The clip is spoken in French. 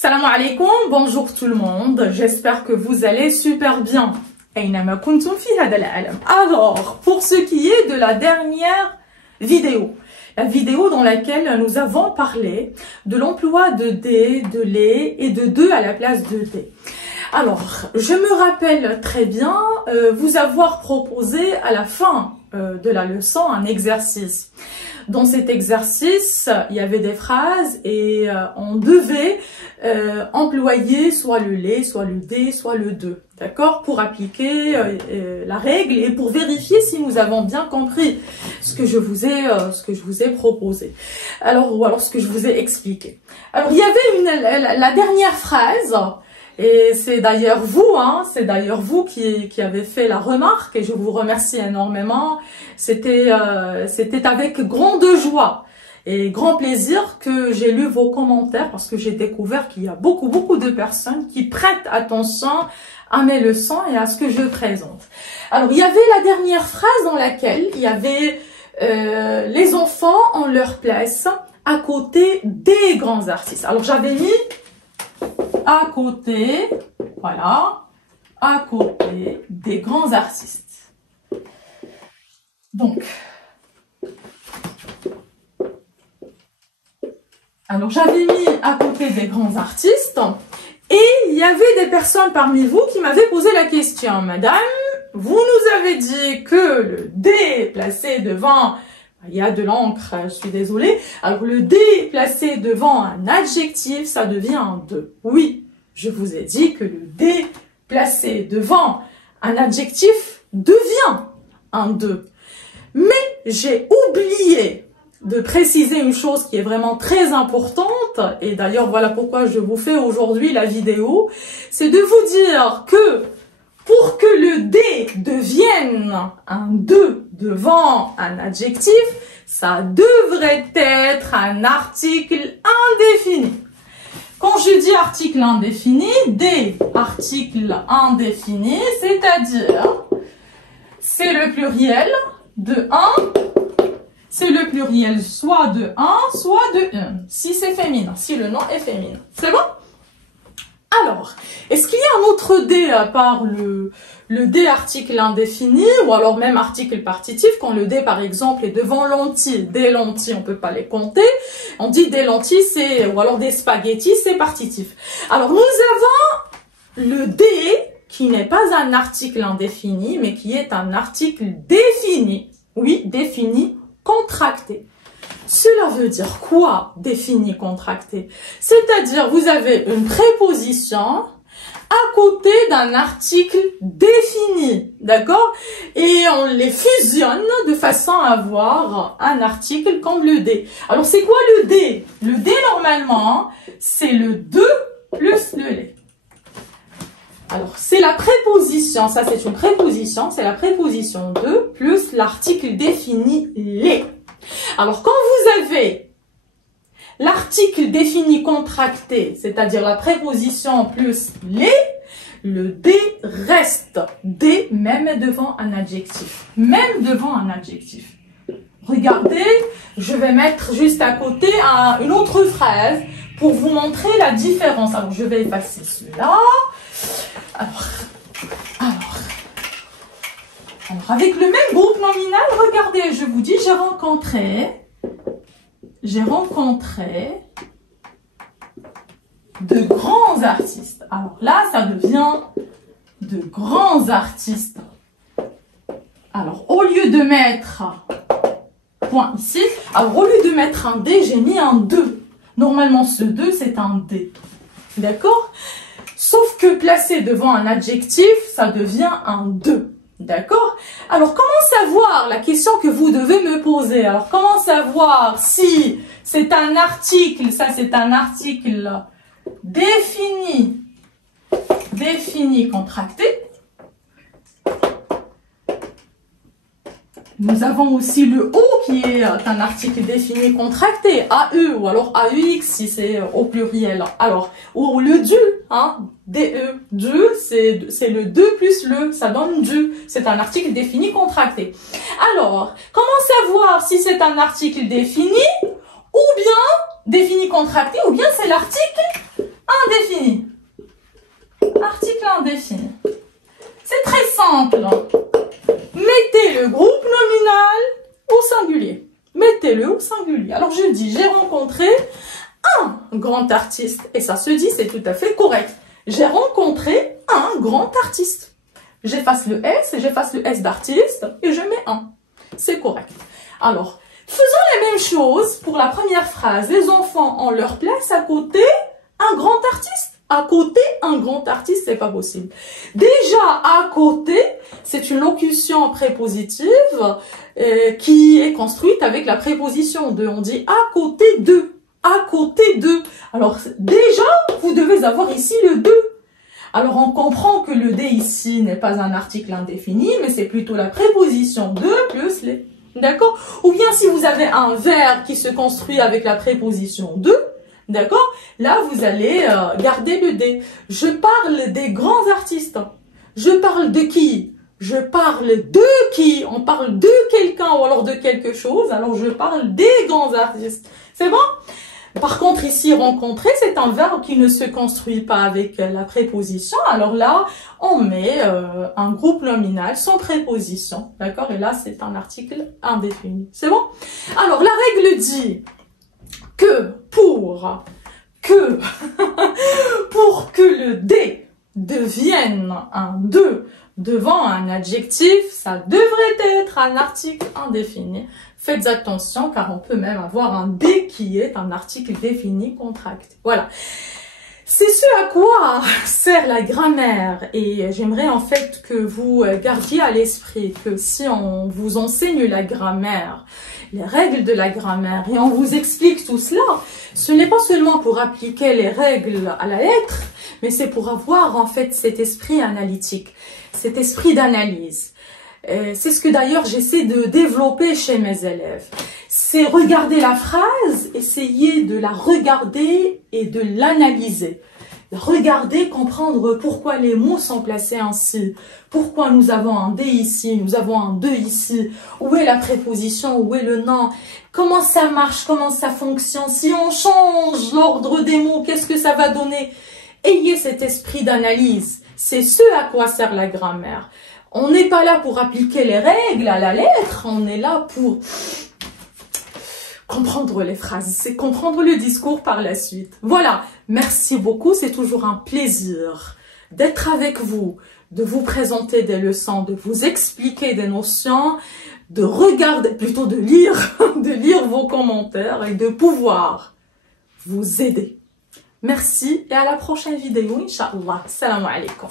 Salam alaikum, bonjour tout le monde, j'espère que vous allez super bien. Alors, pour ce qui est de la dernière vidéo, la vidéo dans laquelle nous avons parlé de l'emploi de D, de les et de de à la place de D. Alors, je me rappelle très bien vous avoir proposé à la fin de la leçon un exercice. Dans cet exercice, il y avait des phrases et on devait employer soit le les, soit le des, soit le de, d'accord, pour appliquer la règle et pour vérifier si nous avons bien compris ce que je vous ai proposé. Alors, ou alors ce que je vous ai expliqué. Alors, il y avait la dernière phrase. Et c'est d'ailleurs vous, qui avez fait la remarque et je vous remercie énormément. C'était avec grande joie et grand plaisir que j'ai lu vos commentaires parce que j'ai découvert qu'il y a beaucoup de personnes qui prêtent attention à mes leçons et à ce que je présente. Alors, il y avait la dernière phrase dans laquelle il y avait les enfants en leur place à côté des grands artistes. Alors, j'avais mis à côté, voilà, à côté des grands artistes. Donc, alors j'avais mis à côté des grands artistes et il y avait des personnes parmi vous qui m'avaient posé la question. Madame, vous nous avez dit que le D placé devant... Il y a de l'encre, je suis désolée. Alors, le D placé devant un adjectif, ça devient un de. Oui, je vous ai dit que le D placé devant un adjectif devient un de. Mais j'ai oublié de préciser une chose qui est vraiment très importante. Et d'ailleurs, voilà pourquoi je vous fais aujourd'hui la vidéo. C'est de vous dire que pour que le D devienne un de devant un adjectif, ça devrait être un article indéfini. Quand je dis article indéfini, D, article indéfini, c'est-à-dire, c'est le pluriel de un, c'est le pluriel soit de un, soit de une, si c'est féminin, si le nom est féminin. C'est bon? Alors, est-ce qu'il y a un autre D à part le D article indéfini ou alors même article partitif quand le D par exemple est devant lentilles? Des lentilles, on peut pas les compter. On dit des lentilles, c'est ou alors des spaghettis, c'est partitif. Alors nous avons le D qui n'est pas un article indéfini mais qui est un article défini. Oui, défini, contracté. Cela veut dire quoi, défini, contracté? C'est-à-dire, vous avez une préposition à côté d'un article défini, d'accord? Et on les fusionne de façon à avoir un article comme le D. Alors, c'est quoi le D? Le D, normalement, c'est le de plus le les. Alors, c'est la préposition, ça c'est une préposition, c'est la préposition de plus l'article défini les. Alors, quand vous avez l'article défini contracté, c'est-à-dire la préposition plus les, le D reste D même devant un adjectif. Même devant un adjectif. Regardez, je vais mettre juste à côté une autre phrase pour vous montrer la différence. Alors, je vais effacer cela. Alors, avec le même groupe nominal, regardez, je vous dis, j'ai rencontré de grands artistes. Alors là, ça devient de grands artistes. Alors, au lieu de mettre point ici, alors au lieu de mettre un D, j'ai mis un 2. Normalement, ce 2, c'est un D. D'accord? Sauf que placé devant un adjectif, ça devient un 2. D'accord? Alors, comment savoir la question que vous devez me poser? Alors, comment savoir si c'est un article, ça c'est un article défini contracté. Nous avons aussi le O qui est un article défini contracté, AE ou alors AUX si c'est au pluriel. Alors, ou le du, hein, DE, du, c'est le 2 plus le, ça donne du. C'est un article défini contracté. Alors, comment savoir si c'est un article défini ou bien défini contracté ou bien c'est l'article grand artiste. Et ça se dit, c'est tout à fait correct. J'ai rencontré un grand artiste. J'efface le S, j'efface le S d'artiste et je mets un. C'est correct. Alors, faisons la même chose pour la première phrase. Les enfants ont leur place à côté un grand artiste. À côté, un grand artiste, c'est pas possible. Déjà, à côté, c'est une locution prépositive qui est construite avec la préposition de. On dit à côté de. À côté de. Alors, déjà, vous devez avoir ici le de. Alors, on comprend que le de ici n'est pas un article indéfini, mais c'est plutôt la préposition de plus les. D'accord? Ou bien si vous avez un verbe qui se construit avec la préposition de, d'accord? Là, vous allez garder le D. Je parle des grands artistes. Je parle de qui? Je parle de qui? On parle de quelqu'un ou alors de quelque chose. Alors, je parle des grands artistes. C'est bon? Par contre, ici, rencontrer, c'est un verbe qui ne se construit pas avec la préposition. Alors là, on met un groupe nominal sans préposition. D'accord? Et là, c'est un article indéfini. C'est bon? Alors, la règle dit que pour que le D devienne un de devant un adjectif, ça devrait être un article indéfini. Faites attention car on peut même avoir un D qui est un article défini contracté. Voilà. C'est ce à quoi sert la grammaire et j'aimerais en fait que vous gardiez à l'esprit que si on vous enseigne la grammaire, les règles de la grammaire et on vous explique tout cela, ce n'est pas seulement pour appliquer les règles à la lettre, mais c'est pour avoir en fait cet esprit analytique, cet esprit d'analyse. C'est ce que d'ailleurs j'essaie de développer chez mes élèves. C'est regarder la phrase, essayer de la regarder et de l'analyser. Regarder, comprendre pourquoi les mots sont placés ainsi, pourquoi nous avons un D ici, nous avons un de ici, où est la préposition, où est le nom, comment ça marche, comment ça fonctionne, si on change l'ordre des mots, qu'est-ce que ça va donner. Ayez cet esprit d'analyse, c'est ce à quoi sert la grammaire. On n'est pas là pour appliquer les règles à la lettre, on est là pour comprendre les phrases, c'est comprendre le discours par la suite. Voilà, merci beaucoup, c'est toujours un plaisir d'être avec vous, de vous présenter des leçons, de vous expliquer des notions, de regarder, plutôt de lire, de lire vos commentaires et de pouvoir vous aider. Merci et à la prochaine vidéo, Inch'Allah. Salam alaikum.